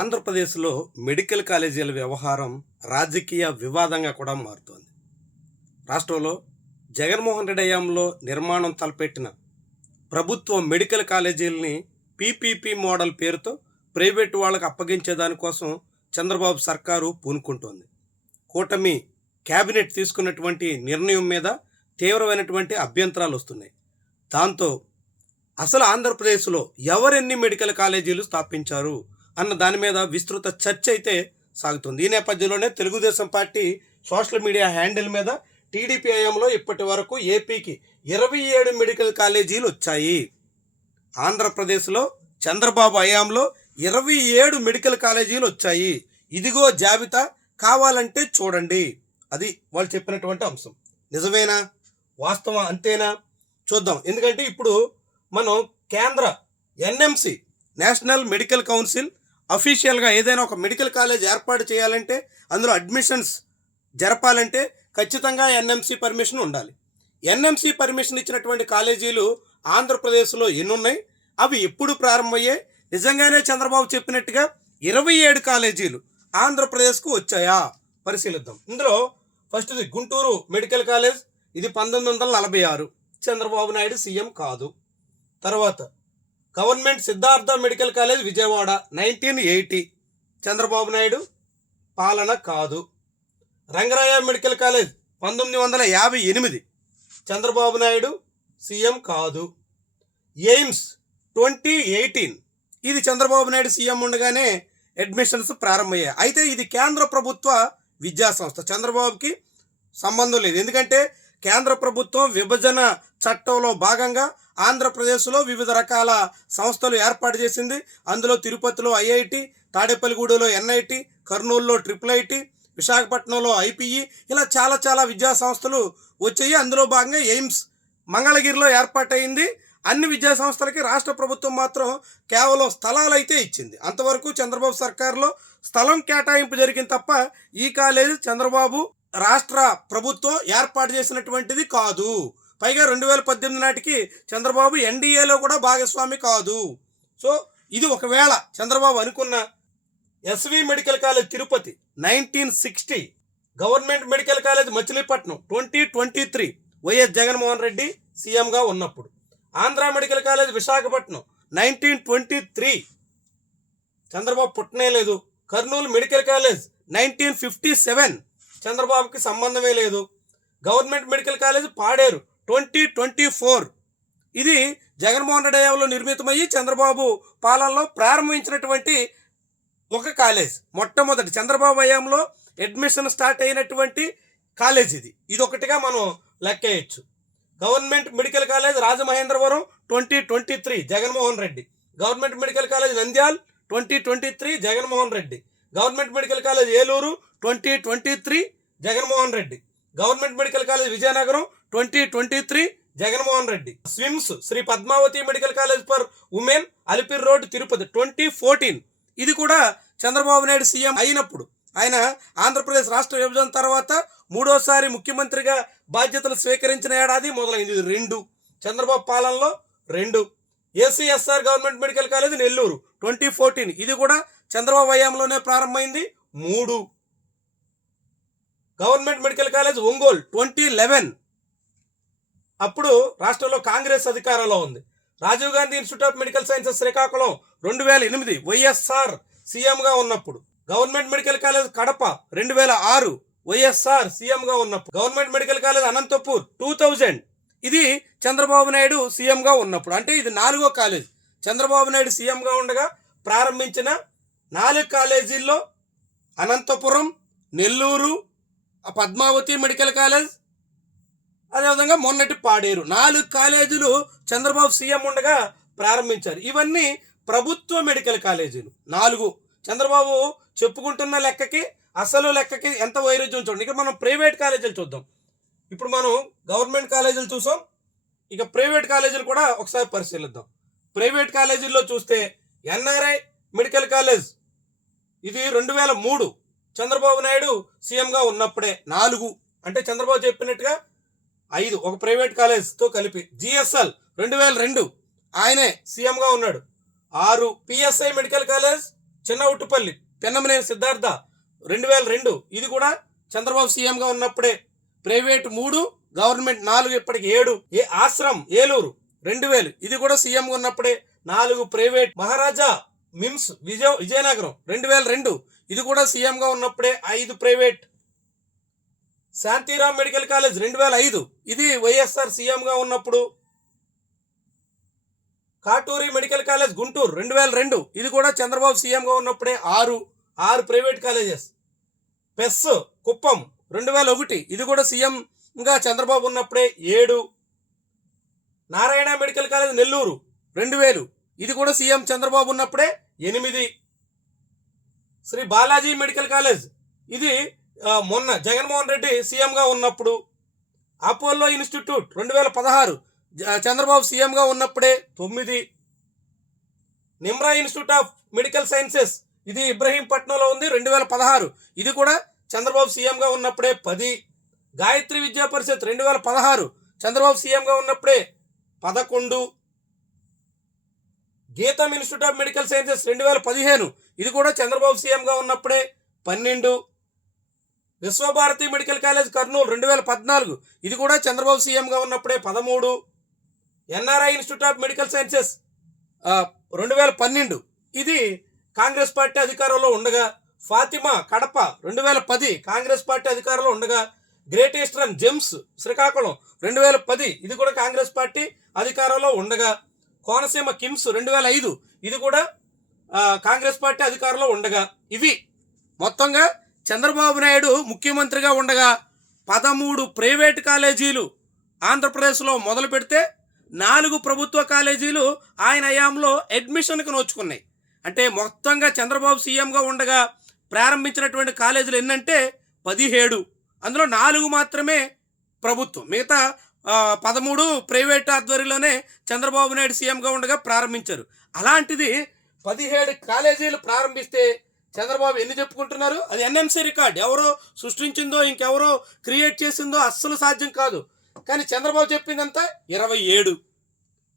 ఆంధ్రప్రదేశ్లో మెడికల్ కాలేజీల వ్యవహారం రాజకీయ వివాదంగా కూడా మారుతోంది. రాష్ట్రంలో జగన్మోహన్ రెడ్డి హయాంలో నిర్మాణం తలపెట్టిన ప్రభుత్వ మెడికల్ కాలేజీలని పీపీపీ మోడల్ పేరుతో ప్రైవేటు వాళ్ళకు అప్పగించే దానికోసం చంద్రబాబు సర్కారు పూనుకుంటోంది. కూటమి కేబినెట్ తీసుకున్నటువంటి నిర్ణయం మీద తీవ్రమైనటువంటి అభ్యంతరాలు వస్తున్నాయి. దాంతో అసలు ఆంధ్రప్రదేశ్లో ఎవరెన్ని మెడికల్ కాలేజీలు స్థాపించారు అన్న దాని మీద విస్తృత చర్చ అయితే సాగుతుంది. ఈ నేపథ్యంలోనే Telugu Desam party social media handle మీద టీడీపీ హయాంలో ఇప్పటి వరకు ఏపీకి 27 మెడికల్ కాలేజీలు వచ్చాయి. ఆంధ్రప్రదేశ్లో చంద్రబాబు హయాంలో 27 మెడికల్ కాలేజీలు వచ్చాయి. ఇదిగో జాబితా, కావాలంటే చూడండి. అది వాళ్ళు చెప్పినటువంటి అంశం. నిజమేనా, వాస్తవం అంతేనా చూద్దాం. ఎందుకంటే ఇప్పుడు మనం కేంద్ర ఎన్ఎంసి నేషనల్ మెడికల్ కౌన్సిల్ అఫీషియల్గా ఏదైనా ఒక మెడికల్ కాలేజ్ ఏర్పాటు చేయాలంటే, అందులో అడ్మిషన్స్ జరపాలంటే ఖచ్చితంగా ఎన్ఎంసి పర్మిషన్ ఉండాలి. ఎన్ఎంసి పర్మిషన్ ఇచ్చినటువంటి కాలేజీలు ఆంధ్రప్రదేశ్లో ఎన్ని ఉన్నాయి, అవి ఎప్పుడు ప్రారంభమయ్యాయి, నిజంగానే చంద్రబాబు చెప్పినట్టుగా 27 కాలేజీలు ఆంధ్రప్రదేశ్కు వచ్చాయా పరిశీలిద్దాం. ఇందులో ఫస్ట్ది గుంటూరు మెడికల్ కాలేజ్, ఇది 1946, చంద్రబాబు నాయుడు సీఎం కాదు. తర్వాత government Siddhartha medical college Vijayawada 1980, Chandrababu Naidu పాలన కాదు. Rangaraya medical college 1958, Chandrababu Naidu CM కాదు. ఎయిమ్స్ 2018, ఇది చంద్రబాబు నాయుడు సీఎం ఉండగానే అడ్మిషన్స్ ప్రారంభమయ్యాయి. అయితే ఇది కేంద్ర ప్రభుత్వ విద్యా సంస్థ, చంద్రబాబుకి సంబంధం లేదు. ఎందుకంటే కేంద్ర ప్రభుత్వం విభజన చట్టంలో భాగంగా ఆంధ్రప్రదేశ్లో వివిధ రకాల సంస్థలు ఏర్పాటు చేసింది. అందులో తిరుపతిలో ఐఐటి, తాడేపల్లిగూడలో ఎన్ఐటి, కర్నూలులో IIIT, విశాఖపట్నంలో ఐపీఈ, ఇలా చాలా విద్యా సంస్థలు వచ్చాయి. అందులో భాగంగా ఎయిమ్స్ మంగళగిరిలో ఏర్పాటైంది. అన్ని విద్యా సంస్థలకి రాష్ట్ర ప్రభుత్వం మాత్రం కేవలం స్థలాలు అయితే ఇచ్చింది. అంతవరకు చంద్రబాబు సర్కారులో స్థలం కేటాయింపు జరిగింది తప్ప ఈ కాలేజీ చంద్రబాబు రాష్ట్ర ప్రభుత్వం ఏర్పాటు చేసినటువంటిది కాదు. పైగా 2018 నాటికి చంద్రబాబు ఎన్డీఏలో కూడా భాగస్వామి కాదు. సో ఇది ఒకవేళ చంద్రబాబు అనుకున్న SV medical college Tirupati 1960, government medical college Machilipatnam 2023, YS Jaganmohan Reddy సీఎంగా ఉన్నప్పుడు. ఆంధ్ర మెడికల్ కాలేజ్ విశాఖపట్నం 1923, చంద్రబాబు పుట్టనే లేదు. కర్నూలు మెడికల్ కాలేజ్ 1957, చంద్రబాబుకి సంబంధమే లేదు. గవర్నమెంట్ మెడికల్ కాలేజ్ పాడేరు 2024, ఇది జగన్మోహన్ రెడ్డి హయాంలో నిర్మితమయ్యి చంద్రబాబు పాలనలో ప్రారంభించినటువంటి ఒక కాలేజ్. మొట్టమొదటి చంద్రబాబు హయాంలో అడ్మిషన్ స్టార్ట్ అయినటువంటి కాలేజ్ ఇది ఒకటిగా మనం లెక్కేయచ్చు. Government medical college Rajamahendravaram 2023, Jaganmohan Reddy. Government medical college Nandyal 2023, Jaganmohan Reddy. Government medical college Eluru 2023, Jaganmohan Reddy. Government medical college Vizianagaram 2023, Jaganmohan Reddy. SVIMS Sri Padmavathi medical college for women Alipiri road Tirupati 2014, ఇది కూడా చంద్రబాబు నాయుడు సీఎం అయినప్పుడు, ఆయన ఆంధ్రప్రదేశ్ రాష్ట్ర విభజన తర్వాత మూడోసారి ముఖ్యమంత్రిగా బాధ్యతలు స్వీకరించిన ఏడాది మొదలైంది. ఇది 2, చంద్రబాబు పాలనలో 2. ACSR government medical college Nellore 2014, ఇది కూడా చంద్రబాబు హయాంలోనే ప్రారంభమైంది. 3. గవర్నమెంట్ మెడికల్ కాలేజ్ ఒంగోలు 2011, అప్పుడు రాష్ట్రంలో కాంగ్రెస్ అధికారంలో ఉంది. Rajiv Gandhi institute of medical sciences Srikakulam 2008, YSR సీఎంగా ఉన్నప్పుడు. Government medical college Kadapa 2006, YSR సీఎంగా ఉన్నప్పుడు. గవర్నమెంట్ మెడికల్ కాలేజ్ అనంతపూర్ 2000, ఇది చంద్రబాబు నాయుడు సీఎంగా ఉన్నప్పుడు. అంటే ఇది 4వ కాలేజ్. చంద్రబాబు నాయుడు సీఎంగా ఉండగా ప్రారంభించిన 4 కాలేజీల్లో అనంతపురం, నెల్లూరు, పద్మావతి మెడికల్ కాలేజ్, అదేవిధంగా మొన్నటి పాడేరు, 4 కాలేజీలు చంద్రబాబు సీఎం ఉండగా ప్రారంభించారు. ఇవన్నీ ప్రభుత్వ మెడికల్ కాలేజీలు 4. చంద్రబాబు చెప్పుకుంటున్న లెక్కకి అసలు లెక్కకి ఎంత వైరుధ్యం చూడండి. ఇక మనం ప్రైవేట్ కాలేజీలు చూద్దాం. ఇప్పుడు మనం గవర్నమెంట్ కాలేజీలు చూసాం, ఇక ప్రైవేట్ కాలేజీలు కూడా ఒకసారి పరిశీలిద్దాం. ప్రైవేట్ కాలేజీల్లో చూస్తే ఎన్ఆర్ఐ మెడికల్ కాలేజ్, ఇది 2003, చంద్రబాబు నాయుడు సీఎంగా ఉన్నప్పుడే. 4, అంటే చంద్రబాబు చెప్పినట్టుగా 5 ఒక ప్రైవేట్ కాలేజ్తో కలిపి. జిఎస్ఎల్ 2002, ఆయనే సీఎంగా ఉన్నాడు. 6. పిఎస్ఐ మెడికల్ కాలేజ్ చిన్న ఉట్టుపల్లి పెన్నమనేని సిద్ధార్థ 2002, ఇది కూడా చంద్రబాబు సీఎంగా ఉన్నప్పుడే. ప్రైవేట్ 3, గవర్నమెంట్ 4, ఇప్పటికి 7. ఆశ్రమ్ ఏలూరు 2000, ఇది కూడా సీఎంగా ఉన్నప్పుడే 4 ప్రైవేట్. మహారాజా మిమ్స్ విజయనగరం 2002, ఇది కూడా సీఎంగా ఉన్నప్పుడే 5 ప్రైవేట్. శాంతిరామ్ మెడికల్ కాలేజ్ 2005, ఇది వైఎస్ఆర్ సీఎంగా ఉన్నప్పుడు. కాటూరి మెడికల్ కాలేజ్ గుంటూరు 2002, ఇది కూడా చంద్రబాబు సీఎంగా ఉన్నప్పుడే 6 ప్రైవేట్ కాలేజెస్. పెస్ కుప్పం 2001, ఇది కూడా సీఎంగా చంద్రబాబు ఉన్నప్పుడే 7. నారాయణ మెడికల్ కాలేజ్ నెల్లూరు 2000, ఇది కూడా సీఎం చంద్రబాబు ఉన్నప్పుడే 8. శ్రీ బాలాజీ మెడికల్ కాలేజ్, ఇది మొన్న జగన్మోహన్ రెడ్డి సీఎంగా ఉన్నప్పుడు. అపోలో ఇన్స్టిట్యూట్ 2016, చంద్రబాబు సీఎంగా ఉన్నప్పుడే 9. Nimra institute of medical sciences, ఇది ఇబ్రహీంపట్నంలో ఉంది 2016, ఇది కూడా చంద్రబాబు సీఎంగా ఉన్నప్పుడే 10. గాయత్రి విద్యా పరిషత్ 2016, చంద్రబాబు సీఎంగా ఉన్నప్పుడే 11. గీతం ఇన్స్టిట్యూట్ ఆఫ్ మెడికల్ సైన్సెస్ 2015, ఇది కూడా చంద్రబాబు సీఎంగా ఉన్నప్పుడే 12. విశ్వభారతి మెడికల్ కాలేజ్ కర్నూలు 2014, ఇది కూడా చంద్రబాబు సీఎంగా ఉన్నప్పుడే 13. NRI institute of medical sciences 2012, ఇది కాంగ్రెస్ పార్టీ అధికారంలో ఉండగా. ఫాతిమా కడప 2010, కాంగ్రెస్ పార్టీ అధికారంలో ఉండగా. గ్రేట్ ఈస్టర్న్ జెమ్స్ శ్రీకాకుళం 2010, ఇది కూడా కాంగ్రెస్ పార్టీ అధికారంలో ఉండగా. కోనసీమ కిమ్స్ 2005, ఇది కూడా కాంగ్రెస్ పార్టీ అధికారంలో ఉండగా. ఇవి మొత్తంగా చంద్రబాబు నాయుడు ముఖ్యమంత్రిగా ఉండగా 13 ప్రైవేట్ కాలేజీలు ఆంధ్రప్రదేశ్లో మొదలు పెడితే 4 ప్రభుత్వ కాలేజీలు ఆయన హయాంలో అడ్మిషన్కి నోచుకున్నాయి. అంటే మొత్తంగా చంద్రబాబు సీఎంగా ఉండగా ప్రారంభించినటువంటి కాలేజీలు ఎన్నంటే 17, అందులో 4 మాత్రమే ప్రభుత్వం, మిగతా 13 ప్రైవేట్ ఆధ్వర్యంలోనే చంద్రబాబు నాయుడు సీఎంగా ఉండగా ప్రారంభించారు. అలాంటిది 17 కాలేజీలు ప్రారంభిస్తే చంద్రబాబు ఎన్ని చెప్పుకుంటున్నారు? అది ఎన్ఎంసీ రికార్డ్, ఎవరో సృష్టించిందో ఇంకెవరో క్రియేట్ చేసిందో అస్సలు సాధ్యం కాదు. కానీ చంద్రబాబు చెప్పిందంతా 27.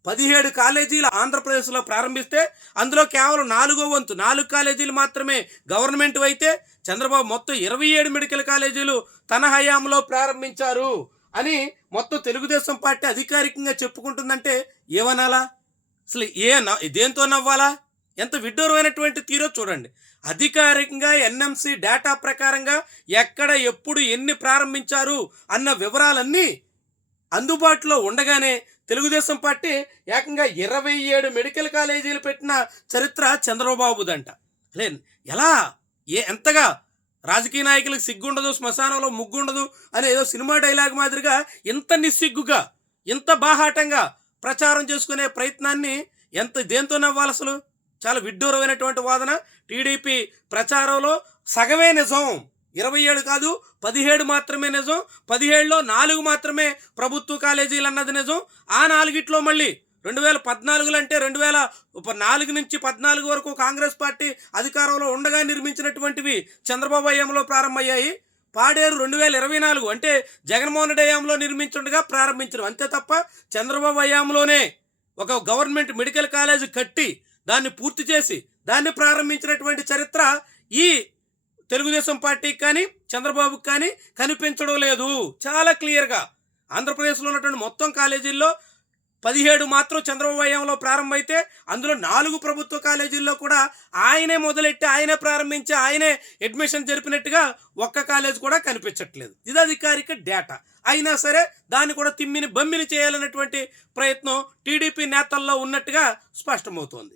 17 కాలేజీలు ఆంధ్రప్రదేశ్లో ప్రారంభిస్తే అందులో కేవలం 4వ వంతు 4 కాలేజీలు మాత్రమే గవర్నమెంట్ అయితే చంద్రబాబు మొత్తం 27 మెడికల్ కాలేజీలు తన హయాంలో ప్రారంభించారు అని మొత్తం తెలుగుదేశం పార్టీ అధికారికంగా చెప్పుకుంటుందంటే ఏమనాలా? అసలు దేంతో నవ్వాలా? ఎంత విడ్డూరమైనటువంటి తీరో చూడండి. అధికారికంగా ఎన్ఎంసీ డేటా ప్రకారంగా ఎక్కడ ఎప్పుడు ఎన్ని ప్రారంభించారు అన్న వివరాలన్నీ అందుబాటులో ఉండగానే తెలుగుదేశం పార్టీ ఏకంగా 27 మెడికల్ కాలేజీలు పెట్టిన చరిత్ర చంద్రబాబుదంట. అలే ఎలా ఎంతగా రాజకీయ నాయకులకు సిగ్గుండదు, శ్మశానంలో ముగ్గుండదు అనే ఏదో సినిమా డైలాగ్ మాదిరిగా ఇంత నిస్సిగ్గుగా ఇంత బాహాటంగా ప్రచారం చేసుకునే ప్రయత్నాన్ని దేంతో నవ్వాలి? అసలు చాలా విడ్డూరమైనటువంటి వాదన. టీడీపీ ప్రచారంలో సగమే నిజం, 27 కాదు 17 మాత్రమే నిజం, 17లో 4 మాత్రమే ప్రభుత్వ కాలేజీలు అన్నది నిజం. ఆ 4గిట్లో మళ్ళీ 2014 అంటే 2004 నుంచి 14 వరకు కాంగ్రెస్ పార్టీ అధికారంలో ఉండగా నిర్మించినటువంటివి చంద్రబాబు హయాంలో ప్రారంభమయ్యాయి. పాడేరు 2024 అంటే జగన్మోహన్ రెడ్డి హయాంలో నిర్మించుండగా ప్రారంభించడం. అంతే తప్ప చంద్రబాబు హయాంలోనే ఒక గవర్నమెంట్ మెడికల్ కాలేజ్ కట్టి దాన్ని పూర్తి చేసి దాన్ని ప్రారంభించినటువంటి చరిత్ర ఈ తెలుగుదేశం పార్టీకి కానీ చంద్రబాబుకి కానీ కనిపించడం లేదు. చాలా క్లియర్గా ఆంధ్రప్రదేశ్లో ఉన్నటువంటి మొత్తం కాలేజీల్లో 17 మాత్రం చంద్రబాబు హయాంలో ప్రారంభమైతే అందులో 4 ప్రభుత్వ కాలేజీల్లో కూడా ఆయనే మొదలెట్టి ఆయనే ప్రారంభించి ఆయనే అడ్మిషన్ జరిపినట్టుగా ఒక్క కాలేజ్ కూడా కనిపించట్లేదు. ఇది అధికారిక డేటా. అయినా సరే దాన్ని కూడా బమ్మిని చేయాలన్నటువంటి ప్రయత్నం టీడీపీ నేతల్లో ఉన్నట్టుగా స్పష్టమవుతోంది.